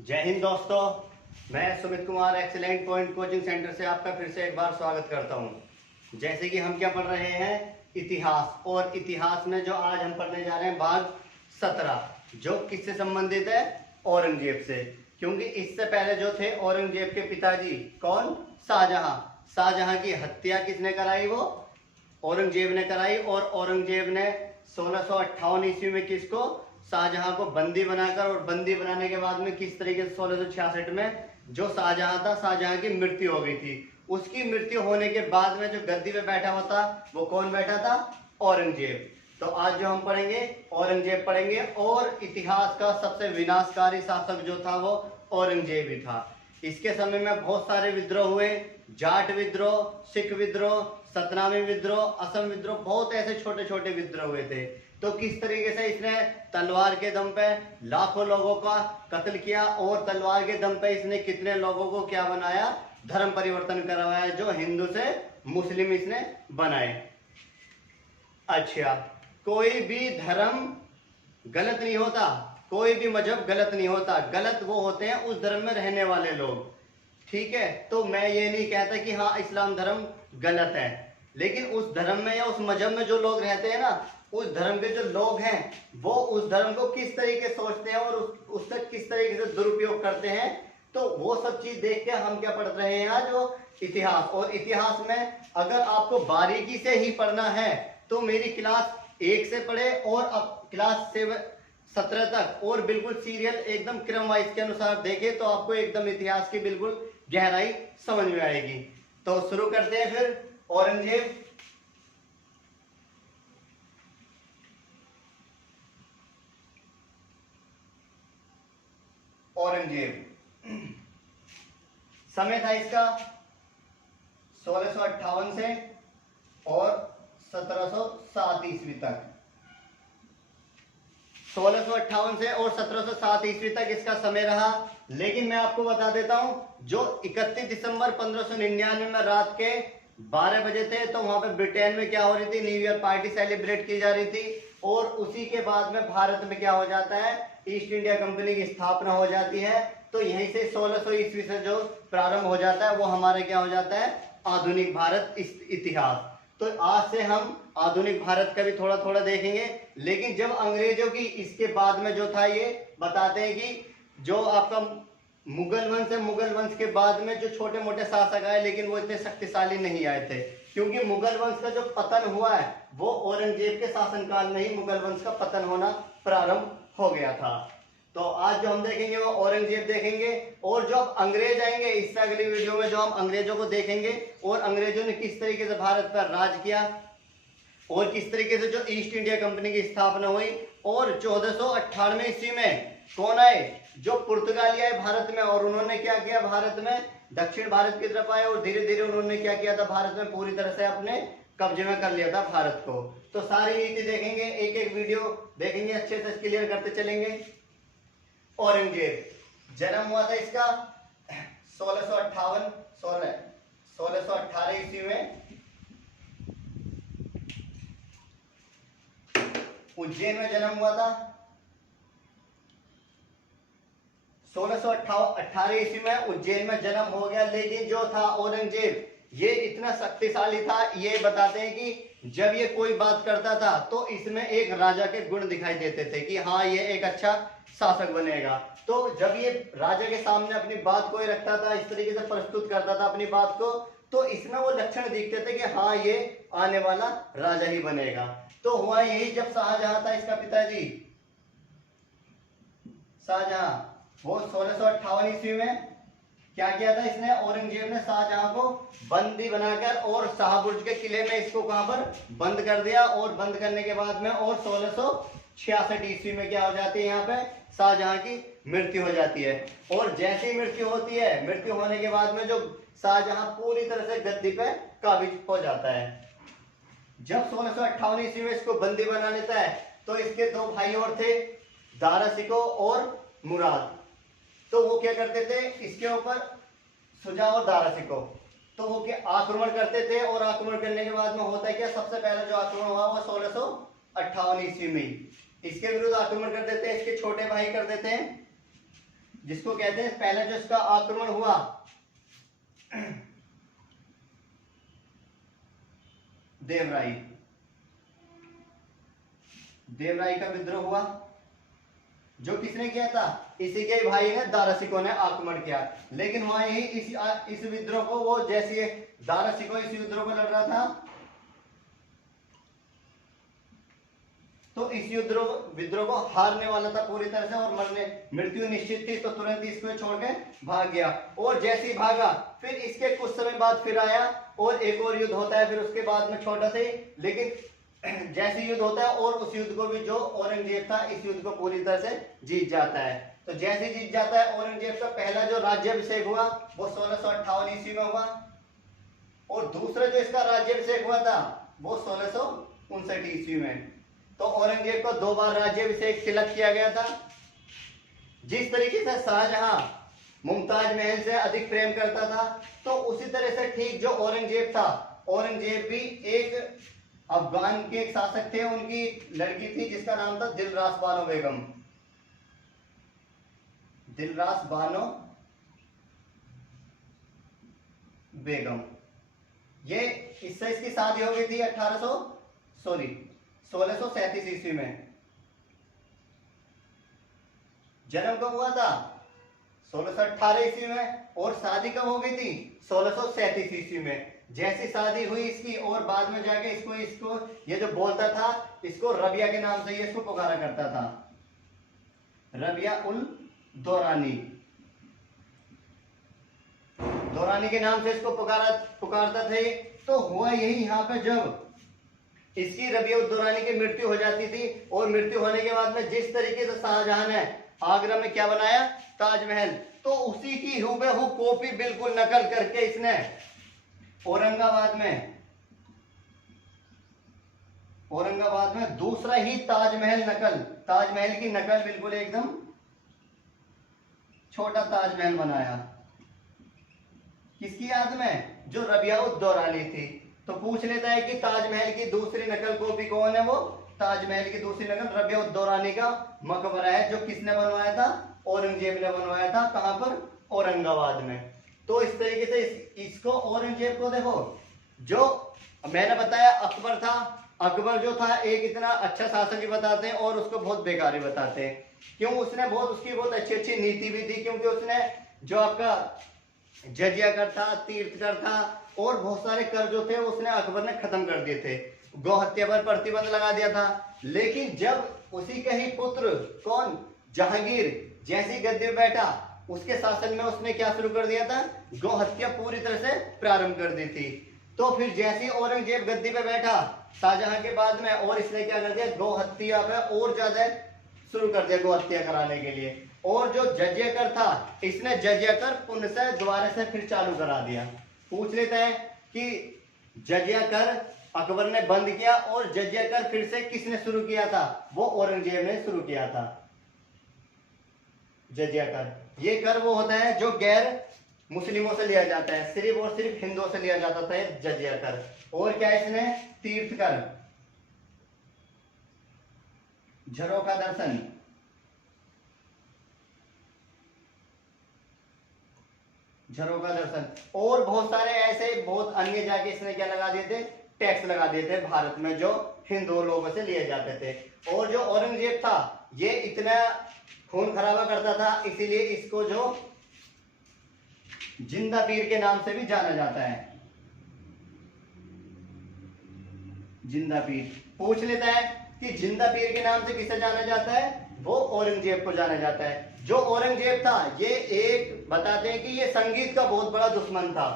जय हिंद दोस्तों, मैं Sumit Kumar excellent point coaching centre से आपका फिर से एक बार स्वागत करता हूं। जैसे कि हम क्या पढ़ रहे हैं, इतिहास। और इतिहास में जो आज हम पढ़ने जा रहे हैं भाग 17, जो किससे संबंधित है, औरंगजेब से। क्योंकि इससे पहले जो थे औरंगजेब के पिताजी, कौन, शाहजहां। शाहजहां की हत्या किसने कराई, वो औरंगजेब ने कराई। और औरंगजेब ने 1658 ईस्वी में किसको, शाहजहां को बंदी बनाकर, और बंदी बनाने के बाद में किस तरीके से 1666 में जो शाहजहां था, शाहजहां की मृत्यु हो गई थी। उसकी मृत्यु होने के बाद में जो गद्दी पे बैठा हुआ था, वो कौन बैठा था, औरंगजेब। तो आज जो हम पढ़ेंगे, औरंगजेब पढ़ेंगे। और इतिहास का सबसे विनाशकारी शासक जो था, वो औरंगजेब ही था। इसके समय में बहुत सारे विद्रोह हुए, जाट विद्रोह, सिख विद्रोह, सतनामी विद्रोह, असम विद्रोह, बहुत ऐसे छोटे छोटे विद्रोह हुए थे। तो किस तरीके से इसने तलवार के दम पे लाखों लोगों का कत्ल किया, और तलवार के दम पे इसने कितने लोगों को क्या बनाया, धर्म परिवर्तन करवाया, जो हिंदू से मुस्लिम इसने बनाए। अच्छा, कोई भी धर्म गलत नहीं होता, कोई भी मजहब गलत नहीं होता। गलत वो होते हैं उस धर्म में रहने वाले लोग, ठीक है। तो मैं ये नहीं कहता कि हाँ इस्लाम धर्म गलत है, लेकिन उस धर्म में या उस मजहब में जो लोग रहते हैं ना, उस धर्म के जो लोग हैं, वो उस धर्म को किस तरीके से सोचते हैं और उससे किस तरीके से दुरुपयोग करते हैं, तो वो सब चीज देख के हम क्या पढ़ रहे हैं आज, वो इतिहास। और इतिहास में अगर आपको बारीकी से ही पढ़ना है तो मेरी क्लास 1 से पढ़े और अब क्लास 17 तक, और बिल्कुल सीरियल एकदम क्रम वाइज के अनुसार देखे, तो आपको एकदम इतिहास की बिल्कुल गहराई समझ में आएगी। तो शुरू करते हैं फिर। औरंगजेब, औरंगजेब समय था इसका 1658 से और 1707 ईस्वी तक। 1658 से और 1707 ईस्वी तक इसका समय रहा। लेकिन मैं आपको बता देता हूं, जो 31 दिसंबर 1599 में रात के 12 बजे थे, तो वहां पे ब्रिटेन में क्या हो रही थी, न्यू ईयर पार्टी सेलिब्रेट की जा रही थी। और उसी के बाद में भारत में क्या हो जाता है, ईस्ट इंडिया कंपनी की स्थापना हो जाती है। तो यहीं से 1600 ईस्वी से जो प्रारंभ हो जाता है, वो हमारे क्या हो जाता है, आधुनिक भारत इतिहास। तो आज से हम आधुनिक भारत का भी थोड़ा थोड़ा देखेंगे। लेकिन जब अंग्रेजों की इसके बाद में जो था, ये बताते हैं कि जो आपका मुगल वंश है, मुगल वंश के बाद में जो छोटे मोटे शासक आए, लेकिन वो इतने शक्तिशाली नहीं आए थे। क्योंकि मुगल वंश का जो पतन हुआ है, वो औरंगजेब के शासनकाल में ही मुगल वंश का पतन होना प्रारंभ हो गया था। तो आज जो हम देखेंगे वो औरंगजेब देखेंगे। और जो अब अंग्रेज आएंगे, इससे अगली वीडियो में जो हम अंग्रेजों को देखेंगे, और अंग्रेजों ने किस तरीके से भारत पर राज किया, और किस तरीके से जो ईस्ट इंडिया कंपनी की स्थापना हुई। और 1498 ईस्वी में कौन आए, जो पुर्तगाली आए भारत में, और उन्होंने क्या किया, भारत में दक्षिण भारत की तरफ आए, और धीरे धीरे उन्होंने क्या किया था, भारत में पूरी तरह से अपने कब्जे में कर लिया था भारत को। तो सारी नीति देखेंगे, एक एक वीडियो देखेंगे, अच्छे से क्लियर करते चलेंगे। औरंगजेब जन्म हुआ था इसका 1618 ईस्वी में उज्जैन में जन्म हुआ था। 1618 ईस्वी में उज्जैन में जन्म हो गया। लेकिन जो था औरंगजेब, ये इतना शक्तिशाली था, ये बताते हैं कि जब ये कोई बात करता था तो इसमें एक राजा के गुण दिखाई देते थे कि हाँ ये एक अच्छा शासक बनेगा। तो जब ये राजा के सामने अपनी बात को रखता था, इस तरीके से प्रस्तुत करता था अपनी बात को, तो इसमें वो लक्षण दिखते थे कि हाँ ये आने वाला राजा ही बनेगा। तो हुआ यही, जब शाहजहां था इसका पिताजी, शाहजहां, वो 1658 ईस्वी में क्या किया था इसने, औरंगजेब ने शाहजहां को बंदी बनाकर और शाहबुर्ज के किले में इसको कहां पर बंद कर दिया। और बंद करने के बाद में और 1666 ईस्वी में क्या हो जाती है, यहाँ पे शाहजहां की मृत्यु हो जाती है। और जैसी मृत्यु होती है, मृत्यु होने के बाद में जो शाहजहां पूरी तरह से गद्दी पे काबिज हो जाता है। जब 1658 ईस्वी में इसको बंदी बना लेता है, तो इसके दो भाई और थे, दारा शिकोह और मुराद। तो वो क्या करते थे, इसके ऊपर शुजा और दारा शिकोह, तो वो क्या आक्रमण करते थे। और आक्रमण करने के बाद में होता है क्या, सबसे पहले जो आक्रमण हुआ वो 1658 ईस्वी में इसके विरुद्ध आक्रमण कर देते हैं, इसके छोटे भाई कर देते हैं जिसको कहते हैं पहले जो इसका आक्रमण हुआ देवराई, देवराई का विद्रोह हुआ, जो किसने किया था? इसी के भाई ने दारासिकों ने आक्रमण किया। लेकिन वहां ही इस विद्रोह को, वो जैसे दारासिको इस विद्रोह को लड़ रहा था, तो इस विद्रोह को हारने वाला था पूरी तरह से और मृत्यु निश्चित थी, तो तुरंत इसको छोड़ के भाग गया। और जैसे ही भागा फिर इसके कुछ समय बाद फिर आया और एक और युद्ध होता है, फिर उसके बाद में छोटा से, लेकिन जैसे युद्ध होता है और उस युद्ध को भी जो औरंगजेब था इस युद्ध को पूरी तरह से जीत जाता है। तो जैसे जीत जाता है, औरंगजेब का पहला जो राज्याभिषेक हुआ वो 1658 ईस्वी में हुआ, और दूसरा जो इसका राज्याभिषेक हुआ था वो 1659 ईस्वी में। तो औरंगजेब को 2 बार राज्याभिषेक तिलक किया गया था। जिस तरीके से शाहजहां मुमताज महल से अधिक प्रेम करता था, तो उसी तरह से ठीक जो औरंगजेब था, औरंगजेब भी एक अफगान के एक शासक थे, उनकी लड़की थी जिसका नाम था दिलरास बानो बेगम। दिलरास बानो बेगम, ये इससे इसकी शादी हो गई थी 1637 ईस्वी में। जन्म कब हुआ था? 1618 ईस्वी में, और शादी कब हो गई थी? 1637 ईस्वी में। जैसी शादी हुई इसकी, और बाद में जाके इसको ये जो बोलता था, इसको रबिया के नाम से ये इसको पुकारा करता था, रबिया उल दौरानी, दौरानी के नाम से इसको पुकारता थे। तो हुआ यही यहाँ पे, जब इसकी रबिया उल दौरानी की मृत्यु हो जाती थी, और मृत्यु होने के बाद में जिस तरीके से शाहजहां ने आगरा में क्या बनाया? ताजमहल, तो उसी की हूबहू कॉपी बिल्कुल नकल करके इसने औरंगाबाद में दूसरा ही ताजमहल की नकल बिल्कुल एकदम छोटा ताजमहल बनाया। किसकी याद में? जो रबिया उद दौरानी थी। तो पूछ लेता है कि ताजमहल की दूसरी नकल कॉपी कौन है? वो ताजमहल की दूसरी नकल रबिया उद दौरानी का मकबरा है, जो किसने बनवाया था? औरंगजेब ने बनवाया था। कहां पर? औरंगाबाद में। तो इस तरीके से इसको औरंगजेब को देखो, जो मैंने बताया अकबर था, अकबर जो था एक इतना अच्छा शासक ही बताते हैं और उसको बहुत बेकार ही बताते हैं। क्यों? उसकी बहुत अच्छी नीति भी थी, क्योंकि उसने जो आपका जजिया कर था, तीर्थ कर था, और बहुत सारे कर जो थे उसने अकबर ने खत्म कर दिए थे। गौ हत्या पर प्रतिबंध लगा दिया था। लेकिन जब उसी का ही पुत्र कौन? जहांगीर जैसी गद्दी पे बैठा, उसके शासन में उसने क्या शुरू कर दिया था? गौ हत्या पूरी तरह से प्रारंभ कर दी थी। तो फिर जैसे औरंगजेब गद्दी पे बैठा शाहजहां के बाद में, और इसने क्या कर दिया? गौ हत्या पे और ज्यादा शुरू कर दिया, गौ हत्या कराने के लिए। और जो जजिया कर था, इसने जजिया कर पुनः से दोबारा से फिर चालू करा दिया। पूछ लेता है कि जजिया कर अकबर ने बंद किया, और जजिया कर फिर से किसने शुरू किया था? वो औरंगजेब ने शुरू किया था। जजिया कर, ये कर वो होता है जो गैर मुस्लिमों से लिया जाता है, सिर्फ और सिर्फ हिंदुओं से लिया जाता था जजिया कर। और क्या इसने? तीर्थ कर, झरोखा दर्शन, झरोखा दर्शन, और बहुत सारे ऐसे बहुत अन्य जाके इसने क्या लगा दिए थे? टैक्स लगा दिए थे भारत में, जो हिंदू लोगों से लिए जाते थे। और जो औरंगजेब था ये इतना खून खराबा करता था, इसीलिए इसको जो जिंदा पीर के नाम से भी जाना जाता है। जिंदा पीर। पूछ लेता है कि जिंदा पीर के नाम से किसे जाना जाता है? वो औरंगजेब को जाना जाता है। जो औरंगजेब था ये एक बताते हैं कि ये संगीत का बहुत बड़ा दुश्मन था।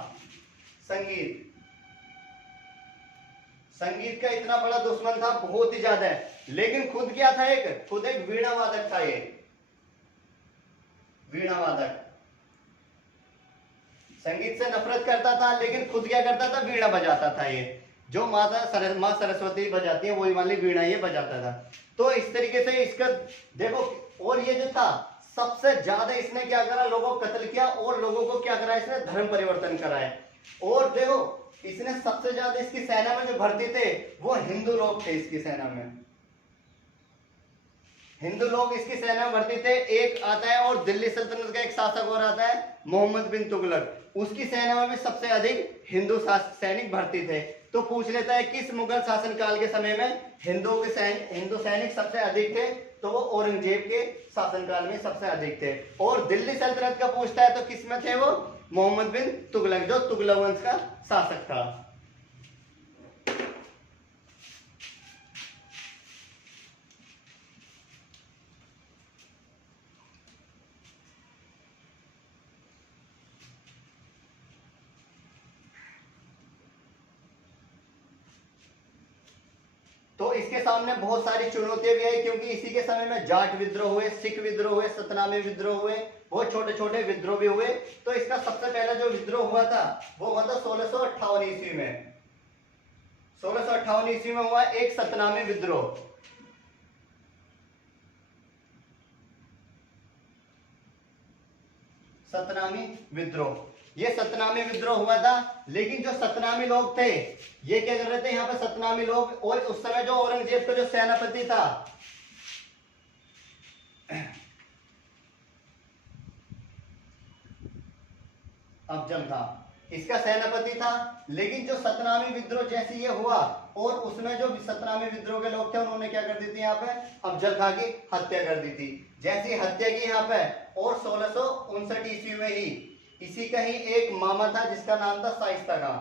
संगीत का इतना बड़ा दुश्मन था, बहुत ही ज्यादा है। लेकिन खुद क्या था? खुद एक वीणा वादक था। ये वीणा वादक संगीत से नफरत करता था, लेकिन खुद क्या करता था? वीणा बजाता था। ये जो माँ सरस्वती बजाती है वही वाली वीणा ये बजाता था। तो इस तरीके से इसका देखो, और ये जो था सबसे ज्यादा इसने क्या करा? लोगों को कत्ल किया, और लोगों को क्या करा? इसने धर्म परिवर्तन कराया। और देखो इसने सबसे ज्यादा इसकी सेना में जो भर्ती थे वो हिंदू लोग थे इसकी सेना में। हिंदू लोग इसकी सेना में भर्ती थे। एक आता है और दिल्ली सल्तनत का एक शासक और आता है मोहम्मद बिन तुगलक, उसकी सेना में भी सबसे अधिक हिंदू सैनिक भर्ती थे। तो पूछ लेता है किस मुगल शासनकाल के समय में हिंदू सैनिक सबसे अधिक थे, तो वो औरंगजेब के शासनकाल में सबसे अधिक थे। और दिल्ली सल्तनत का पूछता है तो किस में थे वो, मोहम्मद बिन तुगलक, जो तुगलक वंश का शासक था। तो इसके सामने बहुत सारी चुनौतियां भी आई, क्योंकि इसी के समय में जाट विद्रोह हुए, सिख विद्रोह हुए, सतनामी विद्रोह हुए, बहुत छोटे छोटे विद्रोह भी हुए। तो इसका सबसे पहला जो विद्रोह हुआ था वो हुआ था 1658 ईस्वी में। 1658 ईस्वी में हुआ एक सतनामी विद्रोह। सतनामी विद्रोह, ये सतनामी विद्रोह हुआ था। लेकिन जो सतनामी लोग थे ये क्या कर रहे थे यहाँ पे सतनामी लोग, और उस समय जो औरंगजेब का जो सेनापति था अफजल खां, इसका सेनापति था। लेकिन जो सतनामी विद्रोह जैसे ये हुआ और उसमें जो सतनामी विद्रोह के लोग थे उन्होंने क्या कर दी थी यहाँ पे, अफजल खां की हत्या कर दी थी। जैसी हत्या की यहाँ पे, और 1659 ईस्वी में ही इसी का ही एक मामा था जिसका नाम था शाइस्ता खां।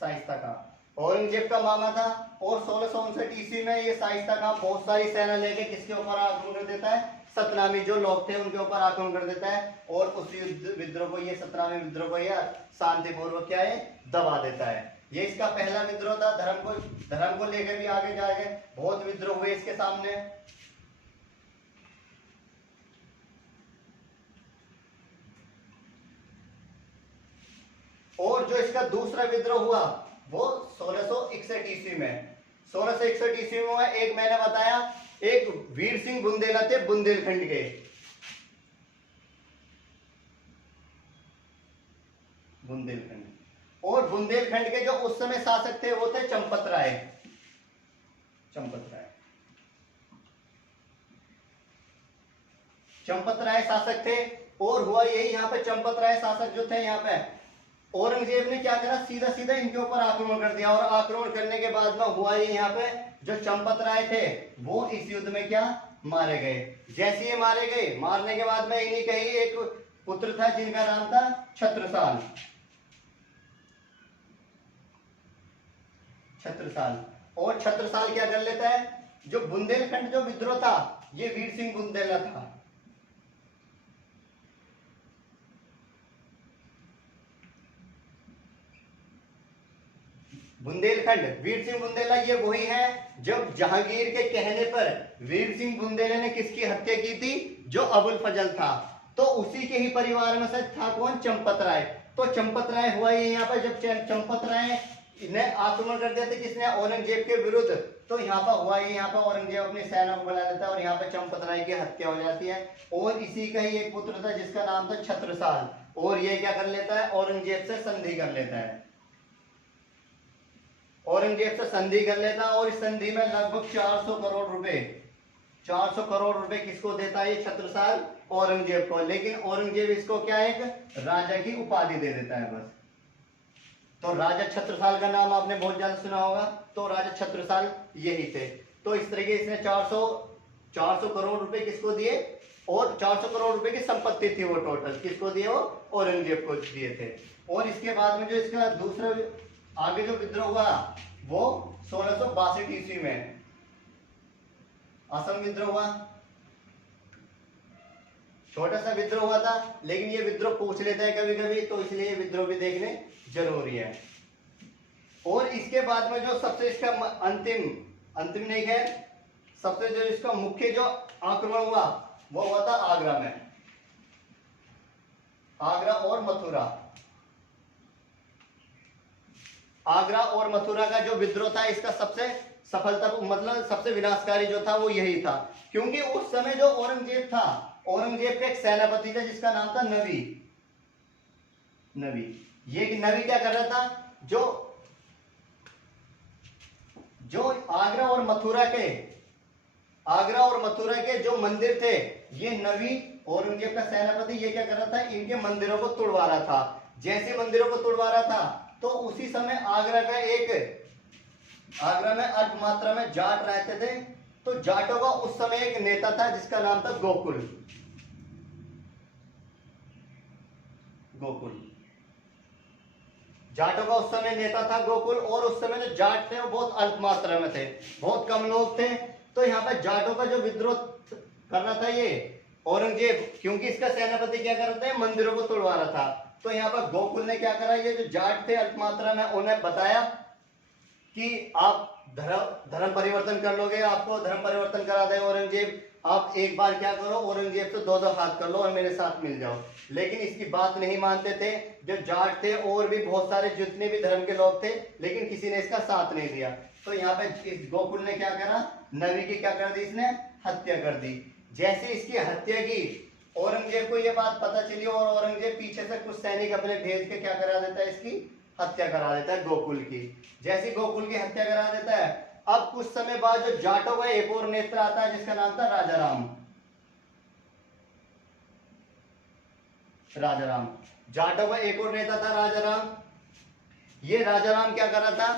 शाइस्ता खां औरंगजेब का मामा था। और 1659 ईस्वी में ये शाइस्ता खां बहुत सारी सेना लेके किसके ऊपर आक्रमण कर देता है, सतनामी जो लोग थे उनके ऊपर आक्रमण कर देता है। और उस विद्रोह को, ये सतनामी विद्रोह को ये शांतिपूर्वक क्या है, दबा देता है। ये इसका पहला विद्रोह था। धर्म को लेकर भी आगे जाके बहुत विद्रोह हुए इसके सामने। और जो इसका दूसरा विद्रोह हुआ वो 1661 ईस्वी में। 1661 ईस्वी में हुआ, एक मैंने बताया, एक वीर सिंह बुंदेला थे बुंदेलखंड के। बुंदेलखंड, और बुंदेलखंड के जो उस समय शासक थे वो थे चंपत राय। चंपत राय, चंपत राय शासक थे। और हुआ यही, यहाँ पे चंपत राय शासक जो थे, यहाँ पे औरंगजेब ने क्या करा, सीधा सीधा इनके ऊपर आक्रमण कर दिया। और आक्रमण करने के बाद में हुआ ये, यहाँ पे जो चंपत राय थे वो इस युद्ध में क्या, मारे गए। जैसे ये मारे गए, मारने के बाद में इन्हीं का ही एक पुत्र था जिनका नाम था छत्रसाल। छत्रसाल, और छत्रसाल क्या कर लेता है, जो बुंदेलखंड जो विद्रोह था ये वीर सिंह बुंदेला था। बुंदेलखंड, वीर सिंह बुंदेला ये वही है जब जहांगीर के कहने पर वीर सिंह बुंदेला ने किसकी हत्या की थी, जो अबुल फजल था। तो उसी के ही परिवार में से था कौन, चंपत राय। तो चंपत राय हुआ ये यहाँ पर, जब चंपत राय ने आक्रमण कर दिया था किसने, औरंगजेब के विरुद्ध। तो यहाँ पर हुआ ये, यहाँ पर औरंगजेब अपनी सेना को बुला लेता है और यहाँ पर चंपत राय की हत्या हो जाती है। और इसी का ही एक पुत्र था जिसका नाम था छत्रसाल, और ये क्या कर लेता है, औरंगजेब से संधि कर लेता है। औरंगजेब से संधि कर लेता है, और इस संधि में लगभग 400 करोड़ रुपए, 400 करोड़ रुपए किसको देता है ये छत्रसाल, औरंगजेब को। लेकिन औरंगजेब इसको क्या, एक राजा की उपाधि दे देता है बस। तो राजा छत्रसाल का नाम आपने बहुत ज्यादा सुना होगा, तो राजा छत्रसाल यही थे। तो इस तरीके इसने 400 करोड़ रुपए किसको दिए, और 400 करोड़ रुपए की संपत्ति थी वो टोटल, किसको दिए, वो औरंगजेब को दिए थे। और इसके बाद में जो इसका दूसरा आगे जो विद्रोह हुआ वो 1662 ईस्वी में असम विद्रोह हुआ। छोटा सा विद्रोह हुआ था, लेकिन ये विद्रोह पूछ लेता है कभी कभी, तो इसलिए ये विद्रोह भी देखने जरूरी है। और इसके बाद में जो सबसे इसका अंतिम नहीं है, सबसे जो इसका मुख्य जो आक्रमण हुआ वो हुआ था आगरा में। आगरा और मथुरा, आगरा और मथुरा का जो विद्रोह था इसका सबसे सफलता, मतलब सबसे विनाशकारी जो था वो यही था। क्योंकि उस समय जो औरंगजेब था, औरंगजेब का एक सेनापति था जिसका नाम था नवी। नवी, ये नवी क्या कर रहा था, जो आगरा और मथुरा के जो मंदिर थे, ये नवी औरंगजेब का सेनापति ये क्या कर रहा था, इनके मंदिरों को तुड़वा रहा था। जैसे मंदिरों को तुड़वा रहा था तो उसी समय आगरा में अल्प मात्रा में जाट रहते थे। तो जाटों का उस समय एक नेता था जिसका नाम था गोकुल। जाटों का उस समय नेता था गोकुल, और उस समय जो जाट थे वो बहुत अल्प मात्रा में थे, बहुत कम लोग थे। तो यहाँ पे जाटों का जो विद्रोह कर रहा था ये औरंगजेब, क्योंकि इसका सेनापति क्या कर रहा था, मंदिरों को तोड़वा रहा था। तो यहाँ पर गोकुल ने क्या करा, ये जो जाट थे अल्प मात्रा में, उन्हें बताया कि आप धर्म परिवर्तन कर लोगे, आपको धर्म परिवर्तन करा दे औरंगजेब, आप एक बार क्या करो, औरंगजेब से दो हाथ कर लो और मेरे साथ मिल जाओ। लेकिन इसकी बात नहीं मानते थे जो जाट थे, और भी बहुत सारे जितने भी धर्म के लोग थे, लेकिन किसी ने इसका साथ नहीं दिया। तो यहाँ पे इस गोकुल ने क्या करा, नवी की क्या कर दी, इसने हत्या कर दी। जैसे इसकी हत्या की, औरंगजेब को ये बात पता चली, और औरंगजेब पीछे से कुछ सैनिक अपने भेज के क्या करा देता है, इसकी हत्या करा देता है गोकुल की। जैसे गोकुल की हत्या करा देता है, अब कुछ समय बाद जो जाटों का एक और नेता आता है जिसका नाम था राजाराम। जाटों का एक और नेता था राजाराम। ये राजाराम क्या कर रहा था,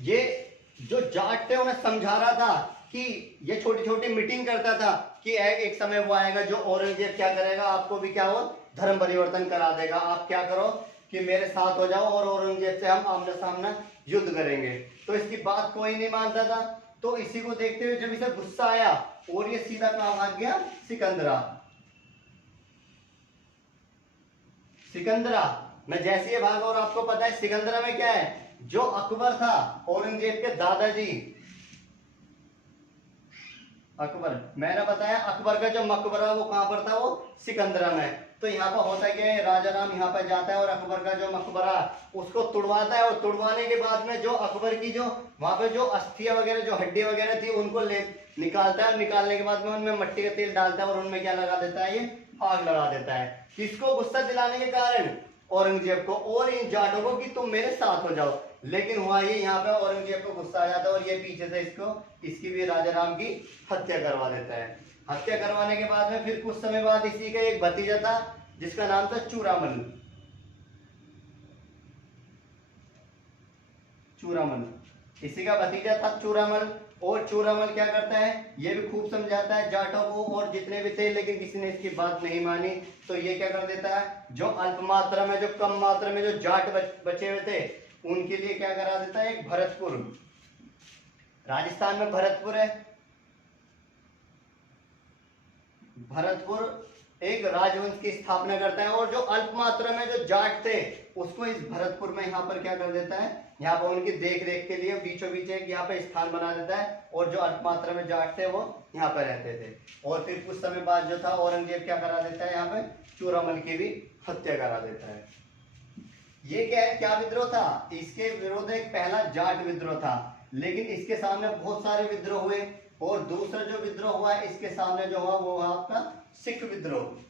ये जो जाट थे उन्हें समझा रहा था कि ये छोटी छोटी मीटिंग करता था कि एक समय वो आएगा जो औरंगजेब क्या करेगा, आपको भी क्या हो, धर्म परिवर्तन करा देगा। आप क्या करो कि मेरे साथ हो जाओ और औरंगजेब से हम आमने सामने युद्ध करेंगे। तो इसकी बात कोई नहीं मानता था। तो इसी को देखते हुए जब इसे गुस्सा आया और ये सीधा कहां भाग गया, सिकंदरा में जैसे ये भागा। और आपको पता है सिकंदरा में क्या है, जो अकबर था, औरंगजेब के दादाजी अकबर, मैंने बताया अकबर का जो मकबरा वो कहां पर था, वो सिकंदरा में। तो यहाँ पर होता क्या है, राजाराम यहाँ पर जाता है और अकबर का जो मकबरा उसको तुड़वाता है, और तुड़वाने के बाद में जो अकबर की जो वहां पे जो अस्थियां वगैरह, जो हड्डी वगैरह थी, उनको निकालता है। निकालने के बाद में उनमें मट्टी का तेल डालता है और उनमें क्या लगा देता है, ये आग लगा देता है। किसको, गुस्सा दिलाने के कारण औरंगजेब को और इन जाटों को कि तुम मेरे साथ हो जाओ। लेकिन हुआ ये, यहाँ पे औरंगजेब को गुस्सा आ जाता है और ये पीछे से इसकी भी राजाराम की हत्या करवा देता है। हत्या करवाने के बाद में फिर कुछ समय बाद इसी का एक भतीजा था जिसका नाम था चूरामल। इसी का भतीजा था चूरामल। और चूरामल क्या करता है, ये भी खूब समझाता है जाटों को और जितने भी थे, लेकिन किसी ने इसकी बात नहीं मानी। तो ये क्या कर देता है, जो अल्प मात्रा में, जो कम मात्रा में जो जाट बचे हुए थे, उनके लिए क्या करा देता है, एक भरतपुर, राजस्थान में भरतपुर है, भरतपुर एक राजवंश की स्थापना करता है। और जो अल्प मात्रा में जो जाट थे उसको इस भरतपुर में यहाँ पर क्या कर देता है, यहाँ पर उनकी देख रेख के लिए बीचों बीच एक यहाँ पे स्थान बना देता है। और जो अल्प मात्रा में जाट थे वो यहाँ पर रहते थे। और फिर कुछ समय बाद जो था, औरंगजेब क्या करा देता है, यहाँ पे चूरामल की भी हत्या करा देता है। ये क्या विद्रोह था, इसके विरोध एक पहला जाट विद्रोह था, लेकिन इसके सामने बहुत सारे विद्रोह हुए। और दूसरा जो विद्रोह हुआ इसके सामने जो हुआ वो हुआ आपका सिख विद्रोह।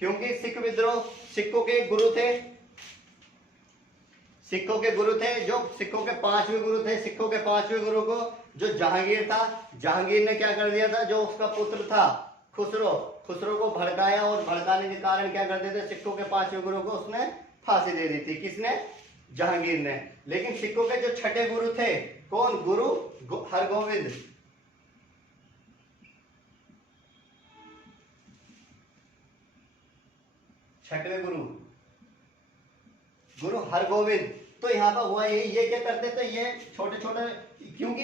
क्योंकि सिख विद्रोह सिखों के गुरु थे, जो सिखों के पांचवें गुरु थे। सिखों के पांचवें गुरु को जो जहांगीर था, जहांगीर ने क्या कर दिया था, जो उसका पुत्र था खुसरो को भड़काया, और भड़काने के कारण क्या कर देते, सिखों के पांचवें गुरु को उसने फांसी दे दी थी। किसने, जहांगीर ने। लेकिन सिखों के जो छठे गुरु थे, कौन, गुरु हरगोविंद, छठवें गुरु हरगोविंद। तो यहाँ पर हुआ ये क्या करते थे, ये छोटे छोटे, क्योंकि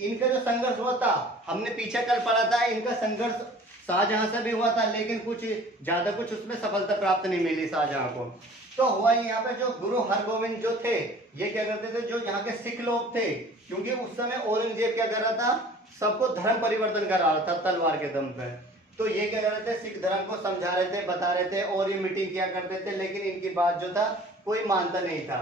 इनका जो संघर्ष हुआ था, हमने पीछे कल पढ़ा था, इनका संघर्ष शाहजहां से भी हुआ था, लेकिन कुछ ज्यादा कुछ उसमें सफलता प्राप्त नहीं मिली शाहजहां को। तो हुआ यहाँ पे जो गुरु हरगोविंद जो थे, ये क्या करते थे, जो यहाँ के सिख लोग थे, क्योंकि उस समय औरंगजेब क्या कर रहा था, सबको धर्म परिवर्तन करा रहा था तलवार के दम पे। तो ये क्या कर रहे थे, सिख धर्म को समझा रहे थे, बता रहे थे, और ये मीटिंग किया करते थे, लेकिन इनकी बात जो था कोई मानता नहीं था।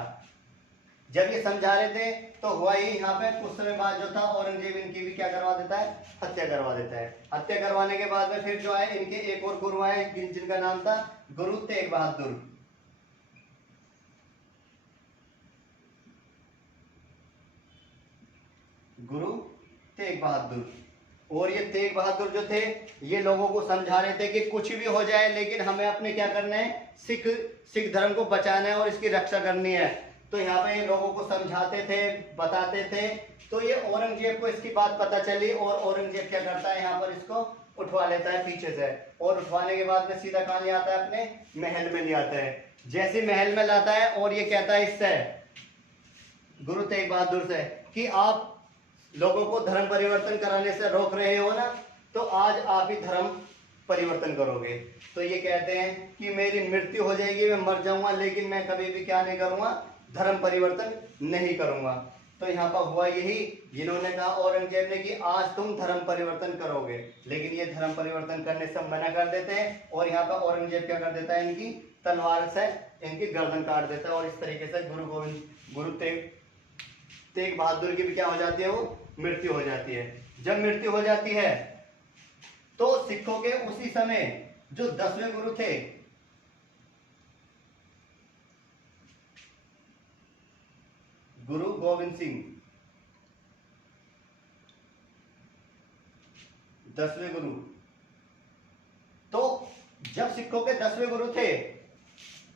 जब ये समझा रहे थे तो हुआ ये यहाँ पे कुछ समय बाद जो था औरंगजेब इनकी भी क्या करवा देता है, हत्या करवा देता है। हत्या करवाने के बाद में फिर जो है इनके एक और गुरु आए जिनका नाम था गुरु तेग बहादुर। गुरु तेग बहादुर। और ये तेग बहादुर जो थे ये लोगों को समझा रहे थे कि कुछ भी हो जाए लेकिन हमें अपने क्या करना है, सिख धर्म को बचाना है और इसकी रक्षा करनी है। तो यहाँ पे ये लोगों को समझाते थे, बताते थे। तो ये औरंगजेब को इसकी बात पता चली और औरंगजेब क्या करता है, यहाँ पर इसको उठवा लेता है पीछे से। और उठवाने के बाद में सीधा कहाँ ले आता है, अपने महल में ले आता है। जैसे महल में लाता है और ये कहता है इससे, गुरु तेग बहादुर से, कि आप लोगों को धर्म परिवर्तन कराने से रोक रहे हो ना, तो आज आप ही धर्म परिवर्तन करोगे। तो ये कहते हैं कि मेरी मृत्यु हो जाएगी, मैं मर जाऊंगा, लेकिन मैं कभी भी क्या नहीं करूंगा, धर्म परिवर्तन नहीं करूंगा। तो यहाँ पर हुआ यही, जिन्होंने कहा औरंगजेब ने कि आज तुम धर्म परिवर्तन करोगे, लेकिन ये धर्म परिवर्तन करने से मना कर देते हैं। और यहाँ पर औरंगजेब क्या कर देता है, इनकी तलवार से इनकी गर्दन काट देता है। और इस तरीके से गुरु तेग बहादुर की भी क्या हो जाती है, वो मृत्यु हो जाती है। जब मृत्यु हो जाती है तो सिखों के उसी समय जो 10वें गुरु थे, गुरु गोविंद सिंह, 10वें गुरु। तो जब सिखों के 10वें गुरु थे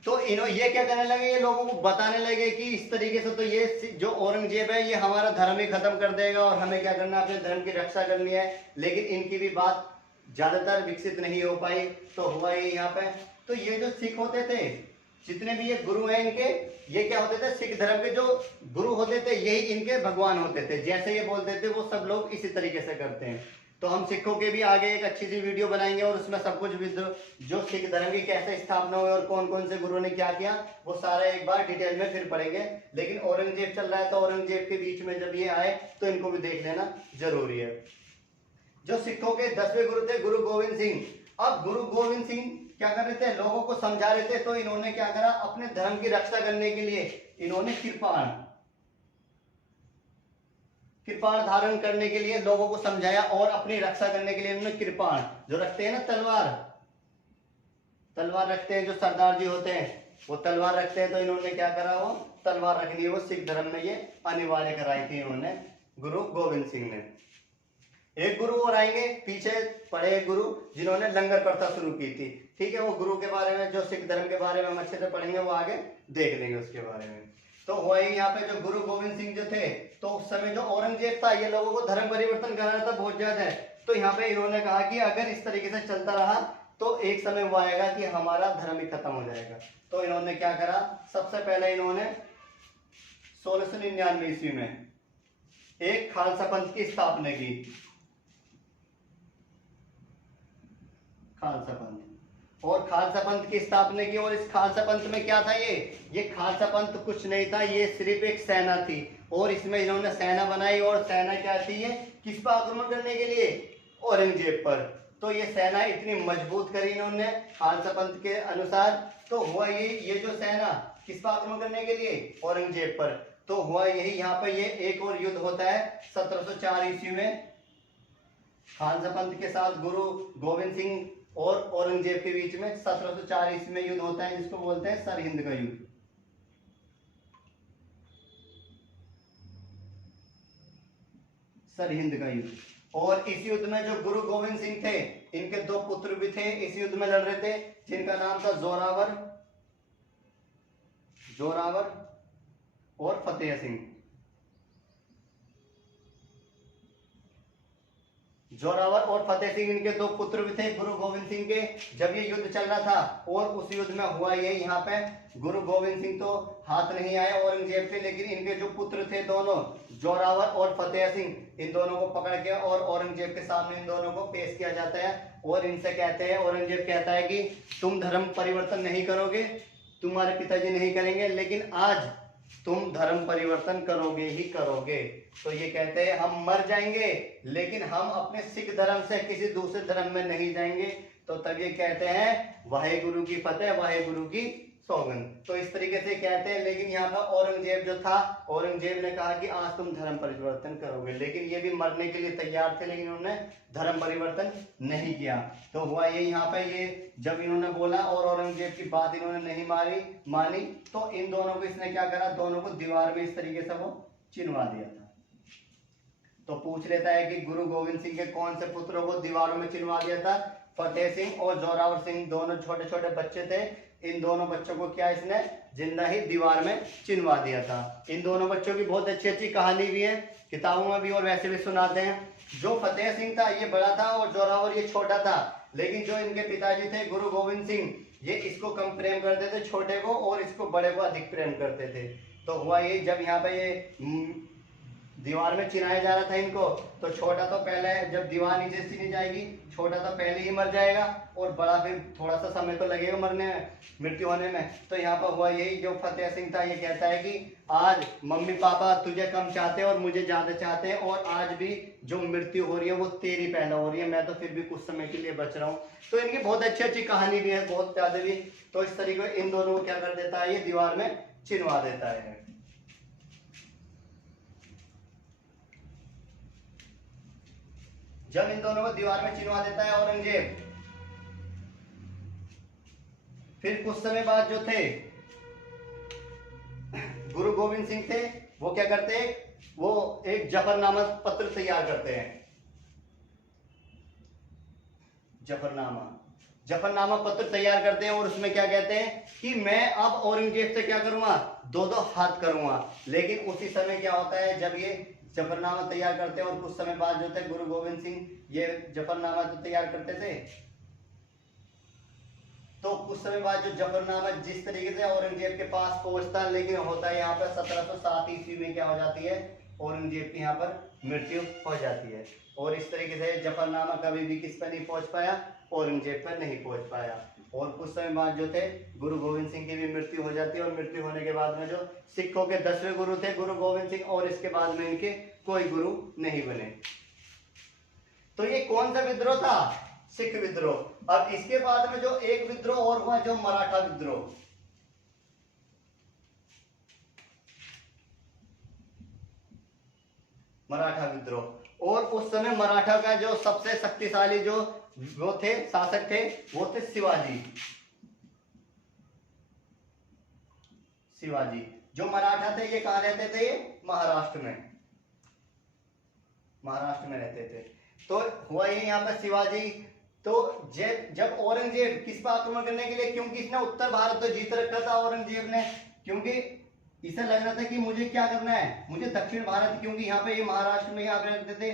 तो ये क्या करने लगे, ये लोगों को बताने लगे कि इस तरीके से तो ये जो औरंगजेब है ये हमारा धर्म ही खत्म कर देगा और हमें क्या करना है, अपने धर्म की रक्षा करनी है। लेकिन इनकी भी बात ज्यादातर विकसित नहीं हो पाई। तो हुआ ये यहाँ पे, तो ये जो सिख होते थे, जितने भी ये गुरु हैं इनके, ये क्या होते थे, सिख धर्म के जो गुरु होते थे यही इनके भगवान होते थे। जैसे ये बोलते थे वो सब लोग इसी तरीके से करते हैं। तो हम सिखों के भी आगे एक अच्छी सी वीडियो बनाएंगे और उसमें सब कुछ जो सिख धर्म की कैसे स्थापना हुई और कौन कौन से गुरुओं ने क्या किया वो सारा एक बार डिटेल में फिर पढ़ेंगे। लेकिन औरंगजेब चल रहा है तो औरंगजेब के बीच में जब ये आए तो इनको भी देख लेना जरूरी है। जो सिखों के 10वें गुरु थे गुरु गोविंद सिंह। अब गुरु गोविंद सिंह क्या कर रहे थे, लोगों को समझा रहे थे। तो इन्होंने क्या करा, अपने धर्म की रक्षा करने के लिए इन्होंने कृपाण धारण करने के लिए लोगों को समझाया और अपनी रक्षा करने के लिए इन्होंने कृपाण जो रखते हैं ना, तलवार रखते हैं, जो सरदार जी होते हैं वो तलवार रखते हैं। तो इन्होंने क्या करा, वो तलवार रखनी है, वो सिख धर्म में ये अनिवार्य कराई थी इन्होंने, गुरु गोविंद सिंह ने। एक गुरु और आएंगे पीछे पड़े, एक गुरु जिन्होंने लंगर प्रथा शुरू की थी। ठीक है, वो गुरु के बारे में, जो सिख धर्म के बारे में हम अच्छे से पढ़ेंगे, वो आगे देख लेंगे उसके बारे में। तो हुआ यहाँ पे जो गुरु गोविंद सिंह जो थे, तो उस समय जो औरंगजेब था ये लोगों को धर्म परिवर्तन कराना था बहुत ज्यादा है। तो यहाँ पे इन्होंने कहा कि अगर इस तरीके से चलता रहा तो एक समय वो आएगा कि हमारा धर्म ही खत्म हो जाएगा। तो इन्होंने क्या करा, सबसे पहले इन्होंने 1699 ईस्वी में एक खालसा पंथ की स्थापना की। खालसा पंथ, और खालसा पंथ की स्थापना की। और इस खालसा पंथ में क्या था, ये खालसा पंथ कुछ नहीं था, ये सिर्फ एक सेना थी। और इसमें इन्होंने सेना बनाई, और सेना क्या थी, ये किस पर आक्रमण करने के लिए, औरंगजेब पर। तो ये सेना इतनी मजबूत करी इन्होंने खालसा पंथ के अनुसार। तो हुआ ये जो सेना किस पर आक्रमण करने के लिए, औरंगजेब पर। तो हुआ यही, यहाँ पर ये एक और युद्ध होता है 1704 ईस्वी में खालसा पंथ के साथ गुरु गोविंद सिंह और औरंगजेब के बीच में 1704 ईस्वी में युद्ध होता है, जिसको बोलते हैं सरहिंद का युद्ध। सरहिंद का युद्ध। और इस युद्ध में जो गुरु गोविंद सिंह थे, इनके 2 पुत्र भी थे, इस युद्ध में लड़ रहे थे, जिनका नाम था जोरावर और फतेह सिंह। जोरावर और फतेह सिंह इनके 2 पुत्र भी थे गुरु गोविंद सिंह के। जब ये युद्ध चल रहा था, और उस युद्ध में हुआ ये, यहाँ पे गुरु गोविंद सिंह तो हाथ नहीं आए औरंगजेब पे, लेकिन इनके जो पुत्र थे दोनों, जोरावर और फतेह सिंह, इन दोनों को पकड़ के और औरंगजेब के सामने इन दोनों को पेश किया जाता है। और इनसे कहते हैं, औरंगजेब कहता है कि तुम धर्म परिवर्तन नहीं करोगे, तुम्हारे पिताजी नहीं करेंगे, लेकिन आज तुम धर्म परिवर्तन करोगे ही करोगे। तो ये कहते हैं हम मर जाएंगे लेकिन हम अपने सिख धर्म से किसी दूसरे धर्म में नहीं जाएंगे। तो तब ये कहते हैं वाहे गुरु की फतेह, वाहे गुरु की सौगंध। तो इस तरीके से कहते हैं। लेकिन यहाँ पर औरंगजेब जो था, औरंगजेब ने कहा कि आज तुम धर्म परिवर्तन करोगे, लेकिन ये भी मरने के लिए तैयार थे, लेकिन उन्होंने धर्म परिवर्तन नहीं किया। तो हुआ ये यहाँ पे, ये जब इन्होंने बोला और औरंगजेब की बात इन्होंने नहीं मानी, तो इन दोनों को इसने क्या करा, दोनों को दीवार में इस तरीके से वो चिनवा दिया था। तो पूछ लेता है कि गुरु गोविंद सिंह के कौन से पुत्रों को दीवारों में चिनवा दिया था? फतेह सिंह और जोरावर सिंह, दोनों छोटे छोटे बच्चे थे। इन दोनों बच्चों को क्या इसने जिंदा ही दीवार में चिनवा दिया था। इन दोनों बच्चों की बहुत अच्छी अच्छी कहानी भी है, किताबों में भी और वैसे भी सुनाते हैं। जो फतेह सिंह था ये बड़ा था और जोरावर ये छोटा था, लेकिन जो इनके पिताजी थे गुरु गोविंद सिंह, ये इसको कम प्रेम करते थे छोटे को, और इसको बड़े को अधिक प्रेम करते थे। तो हुआ ये, जब यहाँ पे ये दीवार में चिनाया जा रहा था इनको, तो छोटा तो पहले, जब दीवार नीचे चिनी जाएगी, छोटा तो पहले ही मर जाएगा और बड़ा फिर थोड़ा सा समय तो लगेगा मरने में, मृत्यु होने में। तो यहाँ पर हुआ यही, जो फतेह सिंह था ये कहता है कि आज मम्मी पापा तुझे कम चाहते हैं और मुझे ज्यादा चाहते हैं, और आज भी जो मृत्यु हो रही है वो तेरी पहले हो रही है, मैं तो फिर भी कुछ समय के लिए बच रहा हूँ। तो इनकी बहुत अच्छी अच्छी कहानी भी है, बहुत ज्यादा भी। तो इस तरीके इन दोनों को क्या कर देता है, ये दीवार में चिनवा देता है। जब इन दोनों को दीवार में चिनवा देता है औरंगजेब, फिर कुछ समय बाद जो थे गुरु गोविंद सिंह थे, वो क्या करते हैं, वो एक जफरनामा पत्र तैयार करते हैं। जफरनामा पत्र तैयार करते हैं और उसमें क्या कहते हैं कि मैं अब औरंगजेब से क्या करूंगा, दो हाथ करूंगा। लेकिन उसी समय क्या होता है, जब ये जफरनामा तैयार करते हैं और कुछ समय बाद जो थे गुरु गोविंद सिंह ये जफरनामा तो तैयार करते थे, तो कुछ समय बाद जो जफरनामा जिस तरीके से औरंगजेब के पास पहुंचता, लेकिन होता है यहाँ पर 1707 ईस्वी में क्या हो जाती है, औरंगजेब की यहाँ पर मृत्यु हो जाती है। और इस तरीके से जफरनामा कभी भी किस पर नहीं पहुंच पाया, औरंगजेब पर नहीं पहुंच पाया। और कुछ समय बाद जो थे गुरु गोविंद सिंह की भी मृत्यु हो जाती है, और मृत्यु होने के बाद में जो सिखों के 10वें गुरु थे गुरु गोविंद सिंह, और इसके बाद में इनके कोई गुरु नहीं बने। तो ये कौन सा विद्रोह था, सिख विद्रोह। अब इसके बाद में जो एक विद्रोह और हुआ, जो मराठा विद्रोह। मराठा विद्रोह, और उस समय मराठा का जो सबसे शक्तिशाली जो वो थे, शासक थे, वो थे शिवाजी। जो मराठा थे ये कहां रहते थे, ये महाराष्ट्र में रहते थे। तो हुआ ये यहाँ पर शिवाजी, तो जब औरंगजेब किस पर आक्रमण करने के लिए, क्योंकि इसने उत्तर भारत तो जीत रखा था औरंगजेब ने, क्योंकि इसे लग रहा था कि मुझे क्या करना है, मुझे दक्षिण भारत, क्योंकि यहाँ पे ये महाराष्ट्र में यहाँ पे रहते थे,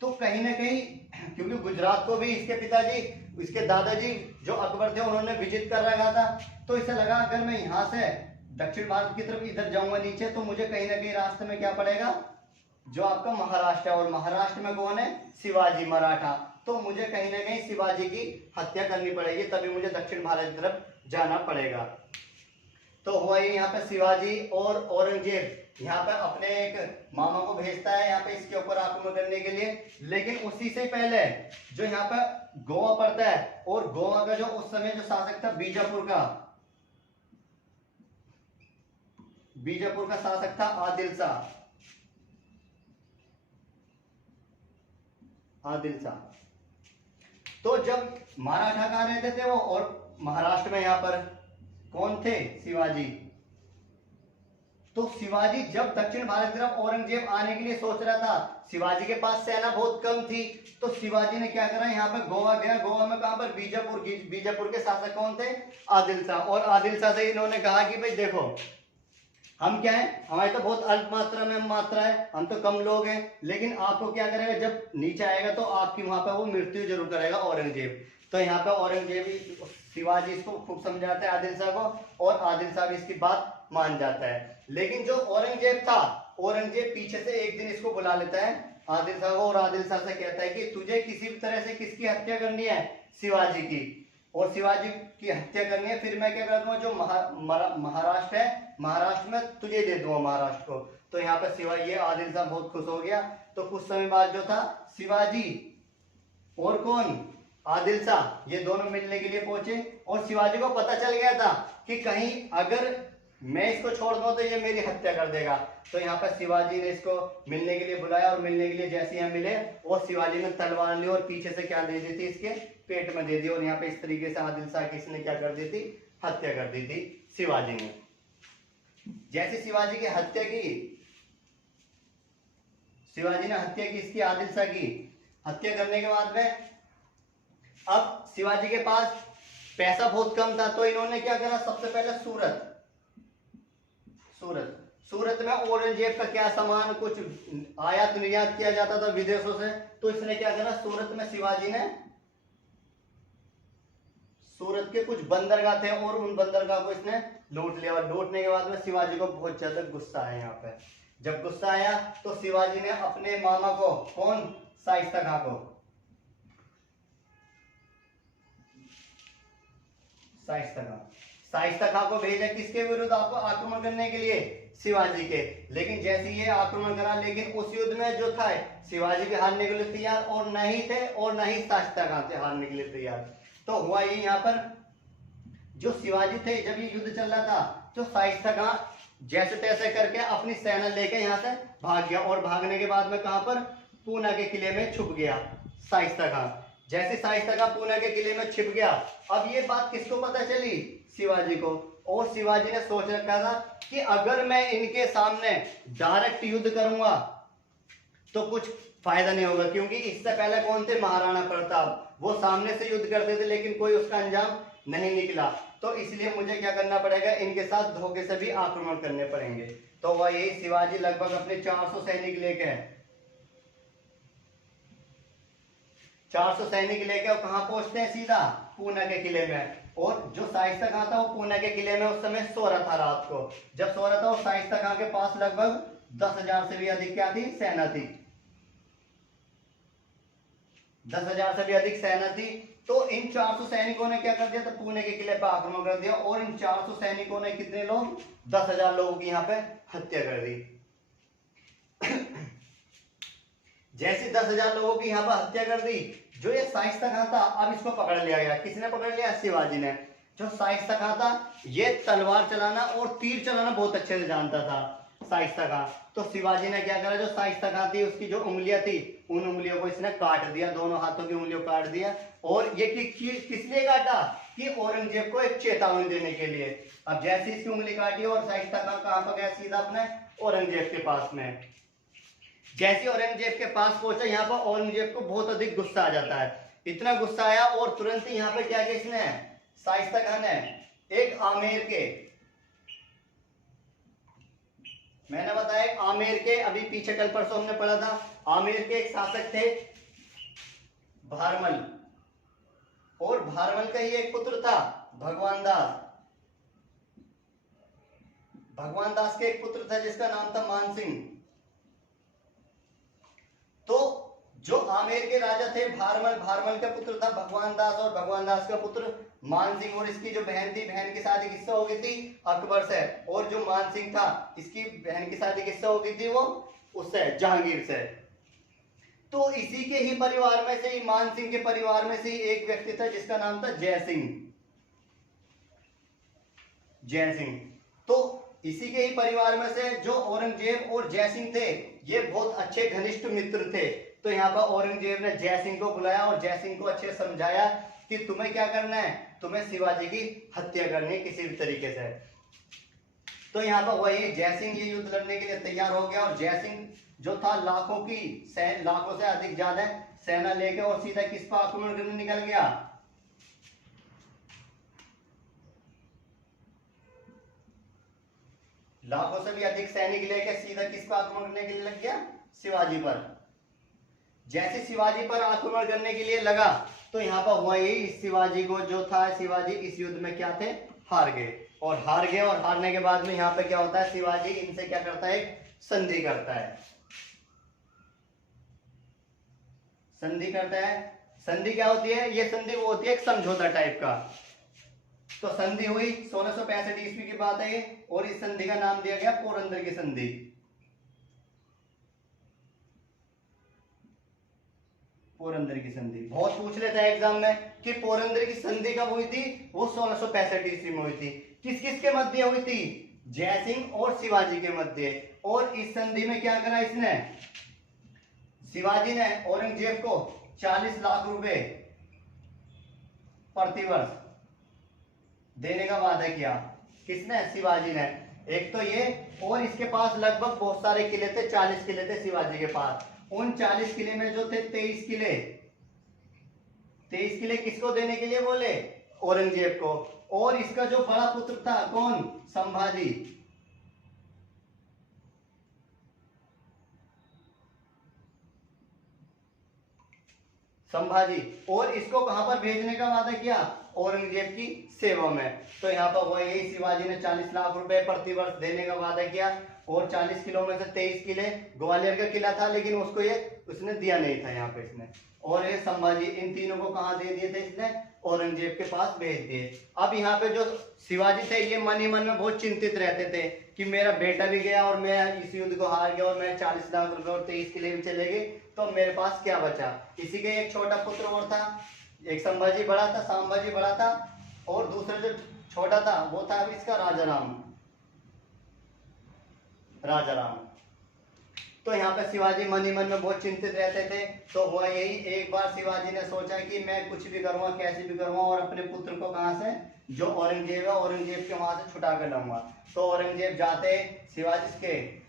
तो कहीं ना कहीं, क्योंकि गुजरात को भी इसके पिताजी, इसके दादाजी जो अकबर थे उन्होंने विजिट कर रखा था, तो इसे लगा अगर मैं यहाँ से दक्षिण भारत की तरफ इधर जाऊंगा नीचे, तो मुझे कहीं ना कहीं रास्ते में क्या पड़ेगा, जो आपका महाराष्ट्र है, और महाराष्ट्र में कौन है, शिवाजी मराठा। तो मुझे कहीं ना कहीं शिवाजी की हत्या करनी पड़ेगी, तभी मुझे दक्षिण भारत की तरफ जाना पड़ेगा। तो हुआ ये यहाँ पे शिवाजी और औरंगजेब यहाँ पे अपने एक मामा को भेजता है यहाँ पे इसके ऊपर आक्रमण करने के लिए। लेकिन उसी से पहले जो यहाँ पे गोवा पड़ता है, और गोवा का जो उस समय जो शासक था बीजापुर का शासक था आदिल शाह। तो जब मराठा कहाँ रहते थे वो, और महाराष्ट्र में यहाँ पर कौन थे, शिवाजी। तो शिवाजी जब दक्षिण भारत की तरफ औरंगजेब आने के लिए सोच रहा था, शिवाजी के पास सेना बहुत कम थी, तो शिवाजी ने क्या करा, यहाँ पर गोवा गया। गोवा में कहां पर, बीजापुर के शासक कौन थे, आदिल शाह। और आदिल शाह से इन्होंने कहा कि भाई देखो, हम क्या है, हमारी तो बहुत अल्प मात्रा है, हम तो कम लोग हैं, लेकिन आपको क्या करेगा, जब नीचे आएगा तो आपकी वहां पर वो मृत्यु जरूर करेगा औरंगजेब। तो यहाँ पे औरंगजेब, शिवाजी इसको खूब समझाता है आदिल शाह को, और आदिल शाह भी इसकी बात मान जाता है। लेकिन जो औरंगजेब था, औरंगजेब पीछे से एक दिन इसको बुला लेता है आदिल शाह को, और आदिल शाह से कहता है कि तुझे किसी भी तरह से किसकी हत्या करनी है, शिवाजी की, और शिवाजी की हत्या करनी है, फिर मैं क्या कर दूंगा, जो महाराष्ट्र है, महाराष्ट्र में तुझे दे दूंगा महाराष्ट्र को। तो यहाँ पर शिवाजी, ये आदिल शाह बहुत खुश हो गया। तो कुछ समय बाद जो था शिवाजी और कौन, आदिल शाह, ये दोनों मिलने के लिए पहुंचे। और शिवाजी को पता चल गया था कि कहीं अगर मैं इसको छोड़ दूं तो ये मेरी हत्या कर देगा। तो यहाँ पर शिवाजी ने इसको मिलने के लिए बुलाया और मिलने के लिए जैसे यहाँ मिले और शिवाजी ने तलवार ली और पीछे से क्या दे दी थी, इसके पेट में दे दी। और यहाँ पे इस तरीके से आदिल शाह की इसने क्या कर दी थी, हत्या कर दी थी शिवाजी ने। जैसे शिवाजी की हत्या की, शिवाजी ने हत्या की इसकी आदिल शाह की, हत्या करने के बाद में अब शिवाजी के पास पैसा बहुत कम था, तो इन्होंने क्या करा, सबसे पहले सूरत में औरंगजेब का क्या सामान कुछ आयात निर्यात किया जाता था विदेशों से, तो इसने क्या करा, सूरत में शिवाजी ने सूरत के कुछ बंदरगाह थे और उन बंदरगाह को इसने लूट लिया। और लूटने के बाद में शिवाजी को बहुत ज्यादा गुस्सा आया। यहाँ पे जब गुस्सा आया तो शिवाजी ने अपने मामा को, कौन, शाइस्ता खां को, शाइस्ता खां को भेजा किसके विरुद्ध, आपको आक्रमण करने के लिए, शिवाजी के। लेकिन जैसे ये आक्रमण करा, लेकिन उस युद्ध में जो था शिवाजी भी हारने के लिए तैयार और नहीं थे और नहीं शाइस्ता खां थे हारने के लिए तैयार। तो हुआ ये, यहाँ पर जो शिवाजी थे जब ये युद्ध चल रहा था तो शाइस्ता खां जैसे तैसे करके अपनी सेना लेके यहाँ से भाग गया। और भागने के बाद में कहां पर, पूना के किले में छुप गया शाइस्ता खां। जैसे शाइस्ता खां पूना के किले में छिप गया, अब ये बात किसको पता चली, शिवाजी को। और शिवाजी ने सोच रखा था कि अगर मैं इनके सामने डायरेक्ट युद्ध करूंगा तो कुछ फायदा नहीं होगा, क्योंकि इससे पहले कौन थे, महाराणा प्रताप, वो सामने से युद्ध करते थे लेकिन कोई उसका अंजाम नहीं निकला। तो इसलिए मुझे क्या करना पड़ेगा, इनके साथ धोखे से भी आक्रमण करने पड़ेंगे। तो वह यही शिवाजी लगभग अपने 400 सैनिक लेके 400 सैनिक लेके कहां पहुंचते हैं, सीधा पूना के किले में। और जो शाइस्ता खां था वो पूना के किले में उस समय सो रहा था रात को। जब सो रहा था, और शाइस्ता खां के पास लगभग 10,000 से भी अधिक क्या थी, सेना थी, 10,000 से भी अधिक सेना थी। तो इन 400 सैनिकों ने क्या कर दिया था, पुणे के किले पर आक्रमण कर दिया। और इन 400 सैनिकों ने कितने लोग, 10,000 लोगों की यहाँ पे हत्या कर दी। जैसे 10,000 लोगों की यहाँ पर हत्या कर दी, जो ये शाइस्ता खां था अब इसको पकड़ लिया गया। किसने पकड़ लिया, शिवाजी ने। जो शाइस्ता खां था ये तलवार चलाना और तीर चलाना बहुत अच्छे से जानता था शाइस्ता खां। तो शिवाजी ने क्या करा, जो शाइस्ता खां थी उसकी जो उंगलियां थी उन उंगलियों को इसने काट दिया, दोनों हाथों की उंगलियों काट दिया। और ये किस लिए काटा, कि औरंगजेब को एक चेतावनी देने के लिए। अब जैसे इसकी उंगली काटी और शाइस्ता खां कहां पर गया, सीधा अपने औरंगजेब के पास में। जैसे औरंगजेब के पास पहुंचा, यहाँ पर औरंगजेब को बहुत अधिक गुस्सा आ जाता है। इतना गुस्सा आया और तुरंत ही यहाँ पे क्या किया इसने, शाइस्ता खां ने एक आमेर के, मैंने बताया आमेर के, अभी पीछे कल परसों हमने पढ़ा था, आमेर के एक शासक थे भारमल, और भारमल का ही एक पुत्र था भगवान दास। भगवान दास के एक पुत्र था जिसका नाम था मानसिंह। तो जो आमेर के राजा थे भारमल, भारमल का पुत्र था भगवान दास, और भगवान दास का पुत्र मानसिंह। और इसकी जो बहन थी, बहन की शादी किससे हो गई थी, अकबर से। और जो मानसिंह था इसकी बहन की शादी किससे हो गई थी, वो उससे, जहांगीर से। तो इसी के ही परिवार में से ही, मानसिंह के परिवार में से ही एक व्यक्ति था जिसका नाम था जयसिंह। जयसिंह, तो इसी के ही परिवार में से जो औरंगजेब और जयसिंह थे ये बहुत अच्छे घनिष्ठ मित्र थे। तो यहाँ पर औरंगजेब ने जयसिंह को बुलाया और जयसिंह को अच्छे समझाया कि तुम्हें क्या करना है, तुम्हें शिवाजी की हत्या करनी है किसी भी तरीके से। तो यहाँ पर वही जयसिंह ये युद्ध लड़ने के लिए तैयार हो गया। और जयसिंह जो था लाखों से अधिक ज्यादा सेना लेके और सीधा किस पर आक्रमण करने निकल गया, लाखों से भी अधिक सैनिक लेके सीधा किस पर आक्रमण करने के लिए लग गया, शिवाजी पर। जैसे शिवाजी पर आक्रमण करने के लिए लगा तो यहाँ पर हुआ यही, शिवाजी को जो था, शिवाजी इस युद्ध में क्या थे, हार गए। और हारने के बाद में यहाँ पे क्या होता है, शिवाजी इनसे क्या करता है, संधि करता है। संधि करता है। संधि क्या होती है, ये संधि वो होती है एक समझौता टाइप का। तो संधि हुई 1665 ईस्वी की बात है ये, और इस संधि का नाम दिया गया पोरबंदर की संधि। पोरंदर की संधि बहुत पूछ लेता है एग्जाम में कि पोरंदर की संधि कब हुई थी, वो 1665 ईस्वी में हुई थी। किस किस के मध्य हुई थी, जयसिंह और शिवाजी के मध्य। और इस संधि में क्या करा इसने, शिवाजी ने औरंगजेब को 40 लाख रुपए प्रतिवर्ष देने का वादा किया। किसने, शिवाजी ने। एक तो ये, और इसके पास लगभग बहुत सारे किले थे, 40 किले थे शिवाजी के पास। उन 40 किले में जो थे 23 किले किसको देने के लिए बोले, औरंगजेब को। और इसका जो बड़ा पुत्र था कौन, संभाजी। और इसको कहां पर भेजने का वादा किया, औरंगजेब की सेवा में। तो यहाँ पर वो यही शिवाजी ने 40 लाख रुपए प्रतिवर्ष देने का वादा किया। और 40 किलो में से 23 किले ग्वालियर का किला था, लेकिन उसको उसने दिया नहीं था यहाँ पे इसने। और ये संभाजी, इन तीनों को कहाँ दे दिए थे इसने, औरंगजेब के पास भेज दिए। अब यहाँ पे जो शिवाजी थे ये मन ही मन में बहुत चिंतित रहते थे कि मेरा बेटा भी गया और मैं इस युद्ध को हार गया और मेरे 40 लाख रुपए और 23 किले भी चले गए, तो मेरे पास क्या बचा। इसी के एक छोटा पुत्र और था, एक संभाजी बड़ा था, संभाजी बड़ा था, और दूसरा जो छोटा था वो था इसका राजाराम। तो यहाँ पे शिवाजी मन ही मन में बहुत चिंतित रहते थे। तो हुआ यही, एक बार शिवाजी ने सोचा कि मैं कुछ भी करूंगा, कैसे भी करूंगा, और अपने पुत्र को कहाँ से, जो औरंगजेब है, औरंगजेब के वहां से छुटा कर लाऊंगा। तो औरंगजेब जाते, शिवाजी के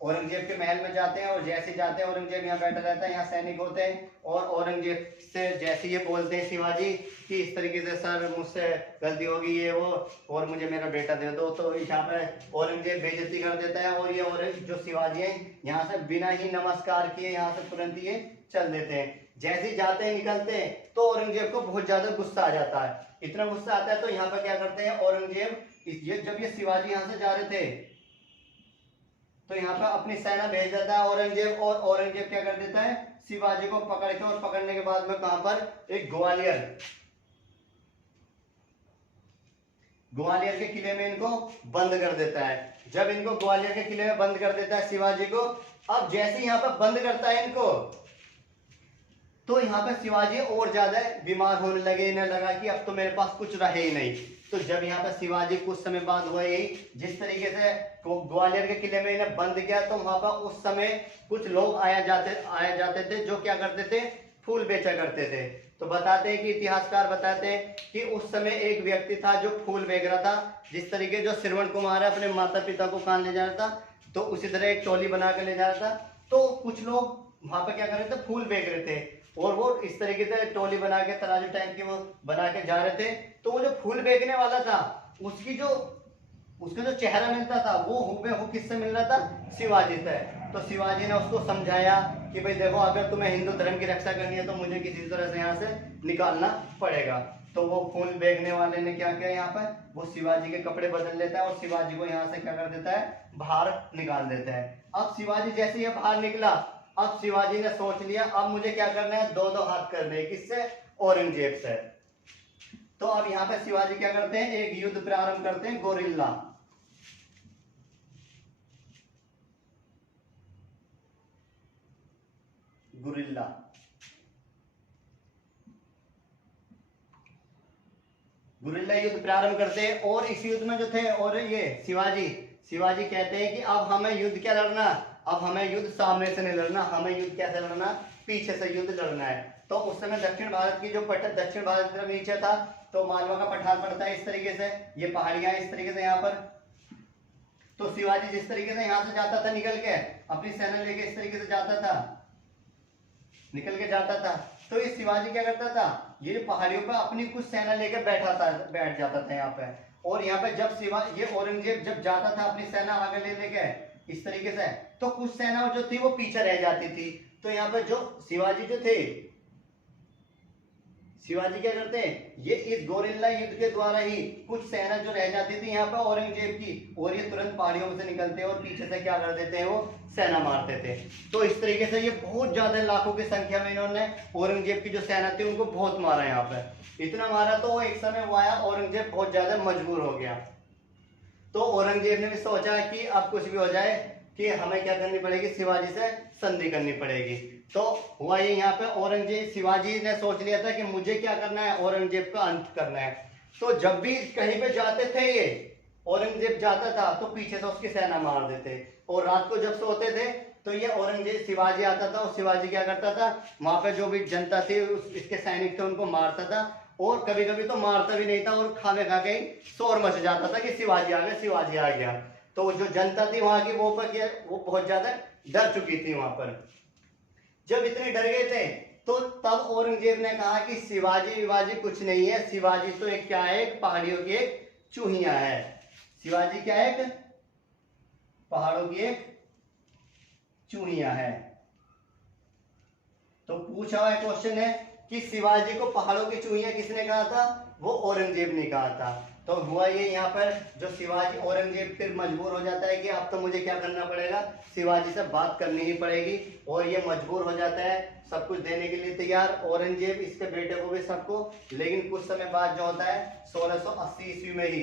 औरंगजेब के महल में जाते हैं, और जैसे जाते हैं औरंगजेब यहाँ बैठा रहता है, यहाँ सैनिक होते हैं, और औरंगजेब से जैसे ये बोलते हैं शिवाजी कि इस तरीके से सर मुझसे गलती होगी ये वो, और मुझे मेरा बेटा दे दो। तो यहाँ पे औरंगजेब बेइज्जती कर देता है, और ये जो शिवाजी है यहाँ से बिना ही नमस्कार किए यहाँ से तुरंत ये चल देते हैं। जैसे ही जाते हैं, निकलते हैं, तो औरंगजेब को बहुत ज्यादा गुस्सा आ जाता है। इतना गुस्सा आता है तो यहाँ पर क्या करते हैं औरंगजेब, जब ये शिवाजी यहाँ से जा रहे थे तो यहाँ पर अपनी सेना भेज देता है औरंगजेब। और औरंगजेब क्या कर देता है, शिवाजी को पकड़ के, और पकड़ने के बाद में कहां पर, एक ग्वालियर के किले में इनको बंद कर देता है। जब इनको ग्वालियर के किले में बंद कर देता है शिवाजी को, अब जैसे यहाँ पर बंद करता है इनको, तो यहाँ पे शिवाजी और ज्यादा बीमार होने लगे। इन्हें लगा कि अब तो मेरे पास कुछ रहे ही नहीं। तो जब यहाँ पे शिवाजी कुछ समय बाद हुआ यही, जिस तरीके से ग्वालियर के किले में इन्हें बंद किया, तो वहां पर उस समय कुछ लोग आया जाते थे जो क्या करते थे, फूल बेचा करते थे। तो बताते हैं कि इतिहासकार बताते हैं कि उस समय एक व्यक्ति था जो फूल बेच रहा था। जिस तरीके जो श्रवण कुमार है अपने माता पिता को कान ले जा रहा था, तो उसी तरह एक टोली बना कर ले जा रहा था। तो कुछ लोग वहां पर क्या कर रहे थे, फूल बेच रहे थे, और वो इस तरीके से टोली बना के, तराजू टाइप की वो बना के जा रहे थे। तो वो जो फूल बेचने वाला था, उसका जो चेहरा मिलता था वो हुबेहू किससे मिल रहा था, शिवाजी से। तो शिवाजी ने उसको समझाया कि भाई देखो, अगर तुम्हें हिंदू धर्म की रक्षा करनी है तो मुझे किसी तरह से यहाँ से निकालना पड़ेगा। तो वो फूल बेचने वाले ने क्या किया, यहाँ पर वो शिवाजी के कपड़े बदल लेता है और शिवाजी को यहाँ से क्या कर देता है, बाहर निकाल देता है। अब शिवाजी जैसे ये बाहर निकला, अब शिवाजी ने सोच लिया अब मुझे क्या करना है, दो हाथ करने, किससे, औरंगजेब से। तो अब यहाँ पे शिवाजी क्या करते हैं, एक युद्ध प्रारंभ करते हैं, गोरिल्ला। गुरिल्ला युद्ध प्रारंभ करते हैं। और इस युद्ध में जो थे, और ये शिवाजी कहते हैं कि अब हमें युद्ध क्या लड़ना, अब हमें युद्ध सामने से नहीं लड़ना, हमें युद्ध कैसे लड़ना, पीछे से युद्ध लड़ना है। तो उस समय दक्षिण भारत की जो दक्षिण भारत की तरफ नीचे था, तो मालवा का पठार पड़ता है इस तरीके से, ये पहाड़ियां इस तरीके से यहाँ पर। तो शिवाजी जिस तरीके से यहाँ से जाता था निकल के, अपनी सेना लेके इस तरीके से जाता था, निकल के जाता था। तो ये शिवाजी क्या करता था, ये पहाड़ियों पर अपनी कुछ सेना लेकर बैठ जाता था यहाँ पे। और यहाँ पे जब ये औरंगजेब जब जाता था अपनी सेना आगे ले लेके इस तरीके से, तो कुछ सेना जो थी वो पीछे रह जाती थी। तो यहाँ पे जो शिवाजी जो थे, शिवाजी क्या करते हैं, ये इस गोरिल्ला युद्ध के द्वारा ही कुछ सेना जो रह जाती थी यहाँ पर औरंगजेब की, और ये तुरंत पहाड़ियों में से निकलते हैं और पीछे से क्या कर देते हैं, वो सेना मारते थे। तो इस तरीके से ये बहुत ज्यादा लाखों की संख्या में इन्होंने औरंगजेब की जो सेना थी उनको बहुत मारा यहाँ पे। इतना मारा तो एक समय वो आया, औरंगजेब बहुत ज्यादा मजबूर हो गया। तो औरंगजेब ने भी सोचा कि अब कुछ भी हो जाए कि हमें क्या करनी पड़ेगी, शिवाजी से संधि करनी पड़ेगी। तो हुआ ये यहाँ पे औरंगजेब शिवाजी ने सोच लिया था कि मुझे क्या करना है, औरंगजेब का अंत करना है। तो जब भी कहीं पे जाते थे ये औरंगजेब जाता था तो पीछे से उसकी सेना मार देते, और रात को जब सोते थे तो ये औरंगजेब शिवाजी आता था और शिवाजी क्या करता था, वहां पे जो भी जनता थी इसके सैनिक थे उनको मारता था, और कभी कभी तो मारता भी नहीं था और खाने खा के शोर मच जाता था कि शिवाजी आ गया, शिवाजी आ गया। तो जो जनता थी वहां की वो बहुत ज्यादा डर चुकी थी वहां पर। जब इतने डर गए थे तो तब औरंगजेब ने कहा कि शिवाजी विवाजी कुछ नहीं है, शिवाजी तो एक क्या है, एक पहाड़ियों की एक चूहिया है। शिवाजी क्या है, एक पहाड़ों की एक चूहिया है। तो पूछा हुआ क्वेश्चन है कि शिवाजी को पहाड़ों की चूहिया किसने कहा था, वो औरंगजेब ने कहा था। तो हुआ ये यहाँ पर जो शिवाजी, औरंगजेब फिर मजबूर हो जाता है कि अब तो मुझे क्या करना पड़ेगा, शिवाजी से बात करनी ही पड़ेगी, और ये मजबूर हो जाता है सब कुछ देने के लिए तैयार, औरंगजेब इसके बेटे को भी सबको। लेकिन कुछ समय बाद जो होता है 1680 ईस्वी में ही,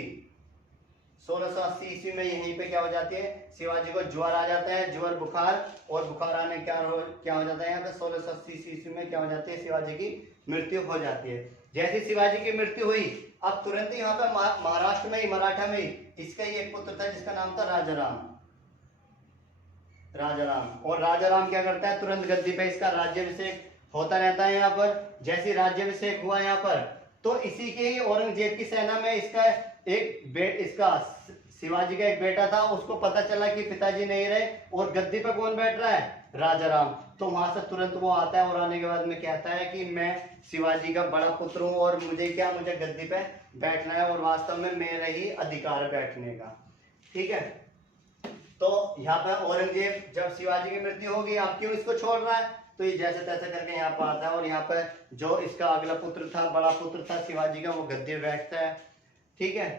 1680 ईस्वी में यहीं पे क्या हो जाती है, शिवाजी को ज्वर आ जाता है, ज्वर बुखार, और बुखार आने क्या हो जाता है यहाँ पे 1680 ईस्वी में क्या हो जाती है, शिवाजी की मृत्यु हो जाती है। जैसे शिवाजी की मृत्यु हुई अब तुरंत ही यहाँ पे महाराष्ट्र में ही, मराठा में ही इसका ही एक पुत्र था जिसका नाम था राजाराम। राजाराम, और राजाराम क्या करता है, तुरंत गद्दी पे इसका राज्याभिषेक होता रहता है यहाँ पर। जैसे राज्याभिषेक हुआ यहाँ पर तो इसी के ही औरंगजेब की सेना में इसका इसका शिवाजी का एक बेटा था, उसको पता चला कि पिताजी नहीं रहे और गद्दी पे कौन बैठ रहा है, राजाराम। तो वहां से तुरंत वो आता है और आने के बाद में कहता है कि मैं शिवाजी का बड़ा पुत्र हूं और मुझे गद्दी पे बैठना है, और वास्तव में मेरा ही अधिकार बैठने का। ठीक है, तो यहाँ पे औरंगजेब जब शिवाजी की मृत्यु होगी, आप क्यों इसको छोड़ रहा है, तो ये जैसे तैसे करके यहाँ पर आता है, और यहाँ पर जो इसका अगला पुत्र था, बड़ा पुत्र था शिवाजी का, वो गद्दी पे बैठता है। ठीक है,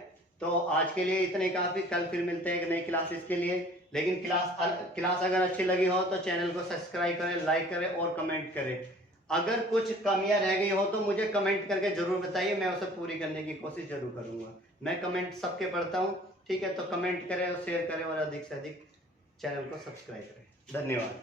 तो आज के लिए इतने काफी, कल फिर मिलते हैं एक नई क्लासेस के लिए। लेकिन क्लास अगर अच्छी लगी हो तो चैनल को सब्सक्राइब करें, लाइक करें और कमेंट करें। अगर कुछ कमियां रह गई हो तो मुझे कमेंट करके जरूर बताइए, मैं उसे पूरी करने की कोशिश जरूर करूंगा। मैं कमेंट सबके पढ़ता हूँ। ठीक है, तो कमेंट करें और शेयर करें और अधिक से अधिक चैनल को सब्सक्राइब करें। धन्यवाद।